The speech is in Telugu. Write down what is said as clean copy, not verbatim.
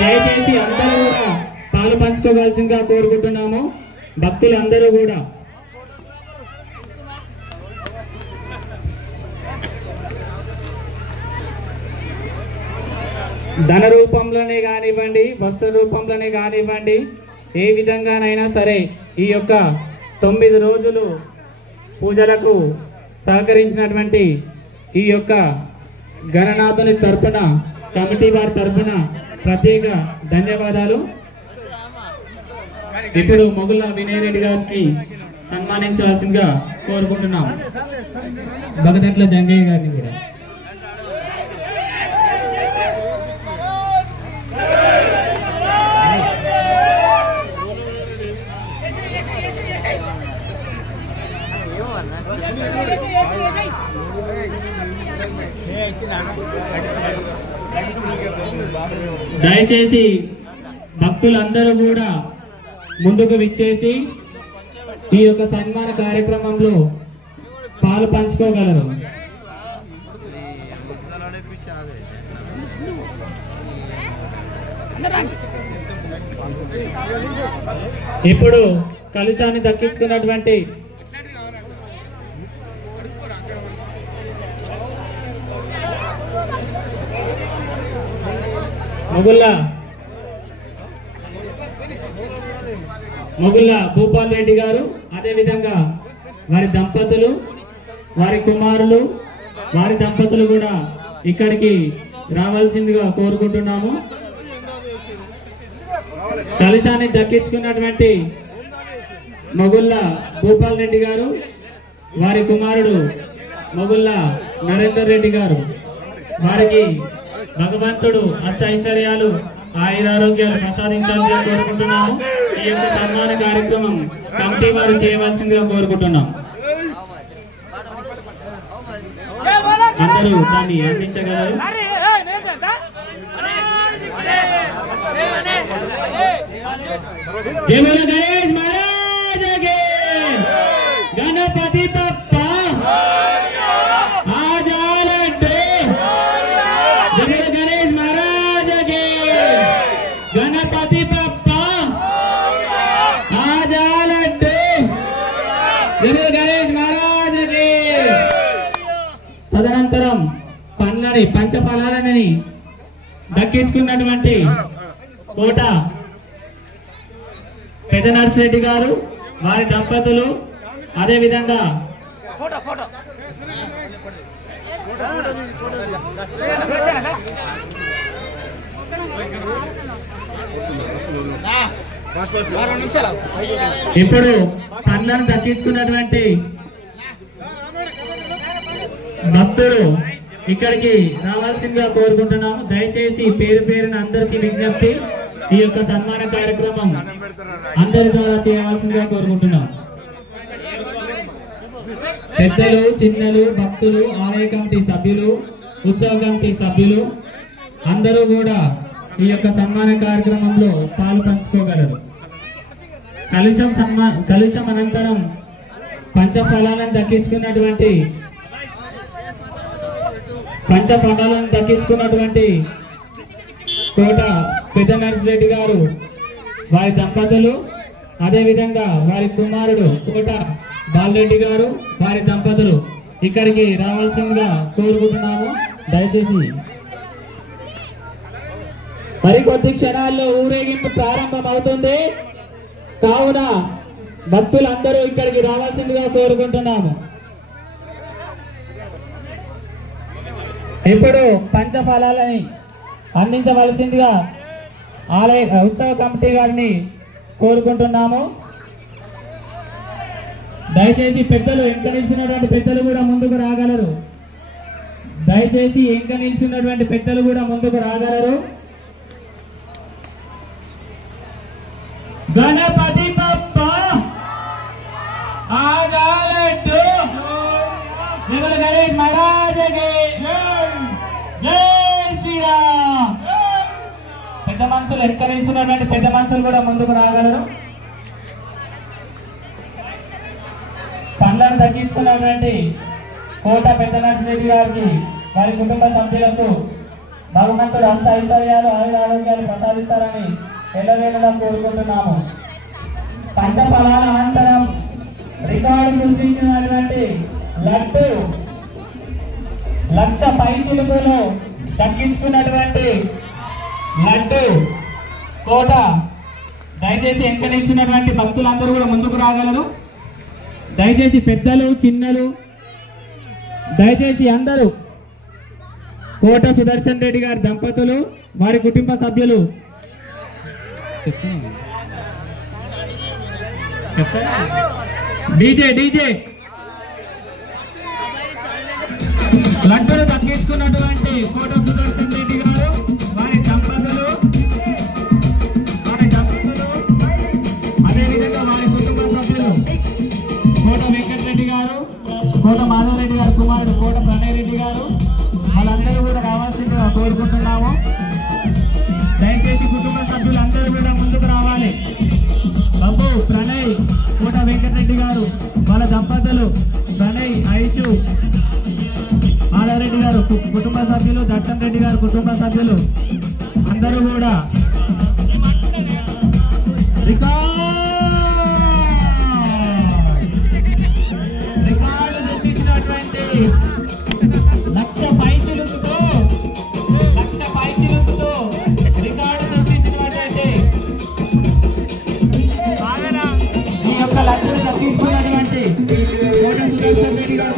దయచేసి అందరూ కూడా పాలు పంచుకోవాల్సిందిగా కోరుకుంటున్నాము. భక్తులందరూ కూడా ధన రూపంలోనే కానివ్వండి, వస్త్ర రూపంలోనే కానివ్వండి, ఏ విధంగానైనా సరే ఈ యొక్క 9 రోజులు పూజలకు సహకరించినటువంటి ఈ యొక్క గణనాథుని తరపున, కమిటీ వారి తరపున ప్రత్యేక ధన్యవాదాలు. ఇప్పుడు మొగుళ్ళ వినయ్ రెడ్డి గారికి సన్మానించవలసిందిగా కోరుకుంటున్నాం. భగదట్ల జంగయ్య గారిని కూడా. దయచేసి భక్తులందరూ కూడా ముందుకు విచ్చేసి ఈ యొక్క సన్మాన కార్యక్రమంలో పాలు పంచుకోగలరు. ఇప్పుడు కలశాన్ని దక్కించుకున్నటువంటి మొగుళ్ళ భూపాల్ రెడ్డి గారు, అదేవిధంగా వారి దంపతులు, వారి కుమారులు, వారి దంపతులు కూడా ఇక్కడికి రావాల్సిందిగా కోరుకుంటున్నాము. కలశాన్ని దక్కించుకున్నటువంటి మొగుళ్ళ భూపాల్ రెడ్డి గారు, వారి కుమారుడు మొగుళ్ళ నరేందర్ రెడ్డి గారు, వారికి భగవంతుడు అష్టైశ్వర్యాలు, ఆయురారోగ్యాలు ప్రసాదించాలని కోరుకుంటున్నాము. ఈ యొక్క సన్మాన కార్యక్రమం కమిటీ వారు చేయవలసిందిగా కోరుకుంటున్నాం. అందరూ దాన్ని అందించగలరు. గణేష్ మహారాజ్ గణపతి పప్ప గణేష్ మహారాజ్ గణపతి పప్ప గణేష్ మహారాజ్. తదనంతరం పంచఫలాలని దక్కించుకున్నటువంటి కోట పెద్ద నర్సిరెడ్డి గారు, వారి దంపతులు, అదేవిధంగా ఇప్పుడు పండ్లను దక్కించుకున్నటువంటి భక్తులు ఇక్కడికి రావాల్సిందిగా కోరుకుంటున్నాము. దయచేసి పేరు పేరున అందరికీ విజ్ఞప్తి, ఈ యొక్క సన్మాన కార్యక్రమం అందరి ద్వారా చేయవలసిందిగా కోరుకుంటున్నాం. పెద్దలు, చిన్నలు, భక్తులు, ఆలయ కమిటీ సభ్యులు, ఉత్సవ కమిటీ సభ్యులు అందరూ కూడా ఈ యొక్క సన్మాన కార్యక్రమంలో పాలు పంచుకోగలరు. కలుషం అనంతరం పంచఫలాలను దక్కించుకున్నటువంటి కోట పెద్ద నర్సిరెడ్డి గారు, వారి దంపతులు, అదేవిధంగా వారి కుమారుడు కోట బాలరెడ్డి గారు, వారి దంపతులు ఇక్కడికి రావాల్సిందిగా కోరుకుంటున్నాము. దయచేసి మరికొద్ది క్షణాల్లో ఊరేగింపు ప్రారంభం అవుతుంది కావున భక్తులందరూ ఇక్కడికి రావాల్సిందిగా కోరుకుంటున్నాము. ఇప్పుడు పంచఫలాలని అందించవలసిందిగా ఆలయ ఉత్సవ కమిటీ గారిని కోరుకుంటున్నాము. దయచేసి పెద్దలు, వెంక నిలిచినటువంటి పెద్దలు కూడా ముందుకు రాగలరు. దయచేసి వెంక నిలిచినటువంటి పెద్దలు కూడా ముందుకు రాగలరు. గణపతి బప్ప ఆగాలట్టు గణేష్ మహారాజ్ జై శ్రీరామ్. పెద్ద మనుషులు ఎక్కరించినటువంటి పెద్ద మనుషులు కూడా ముందుకు రాగలరు. పండ్లను తగ్గించుకున్నటువంటి కోట పెద్ద నర్సిరెడ్డి గారికి వారి కుటుంబ సభ్యులకు భగవంతుడు అంత ఐశ్వర్యాలు ఆరోగ్యాలు ప్రసాదిస్తారని ఎల్లవేళలా కోరుకుంటున్నాము. పంచఫలాల అనంతరం రికార్డు సృష్టించినటువంటి లడ్డు 1,00,000 పైచిలుకులు దక్కించుకున్నటువంటి లడ్డు కోట. దయచేసి ఎంకరించినటువంటి భక్తులందరూ కూడా ముందుకు రాగలరు. దయచేసి పెద్దలు చిన్నలు దయచేసి అందరూ కోట సుదర్శన్ రెడ్డి గారి దంపతులు వారి కుటుంబ సభ్యులు డీజే లడ్డూలు దక్కించుకున్నటువంటి కోట సుదర్శన్ రెడ్డి గారు వారి దంపతులు అదేవిధంగా వారి కుటుంబ సభ్యులు కోట వెంకటరెడ్డి గారు, కోట మాధవరెడ్డి గారు కుమారుడు కోట ప్రణయ్ రెడ్డి గారు వాళ్ళందరూ కూడా రావాల్సిందిగా కోరుకుంటున్నాము. దయచేసి కుటుంబ సభ్యులందరూ కూడా ముందుకు రావాలి. బాబు ప్రణయ్ కోట వెంకటరెడ్డి గారు వాళ్ళ దంపతులు ప్రణయ్ ఐషు మాధవరెడ్డి గారు కుటుంబ సభ్యులు, దట్టన్ రెడ్డి గారు కుటుంబ సభ్యులు అందరూ కూడా రికార్డు సృష్టించినటువంటి 1,00,000 పైచిలుకుతో రికార్డు సృష్టించినటువంటి ఈ యొక్క లడ్డూలు దక్కించుకున్నటువంటి కోట సుదర్శన్ రెడ్డి గారు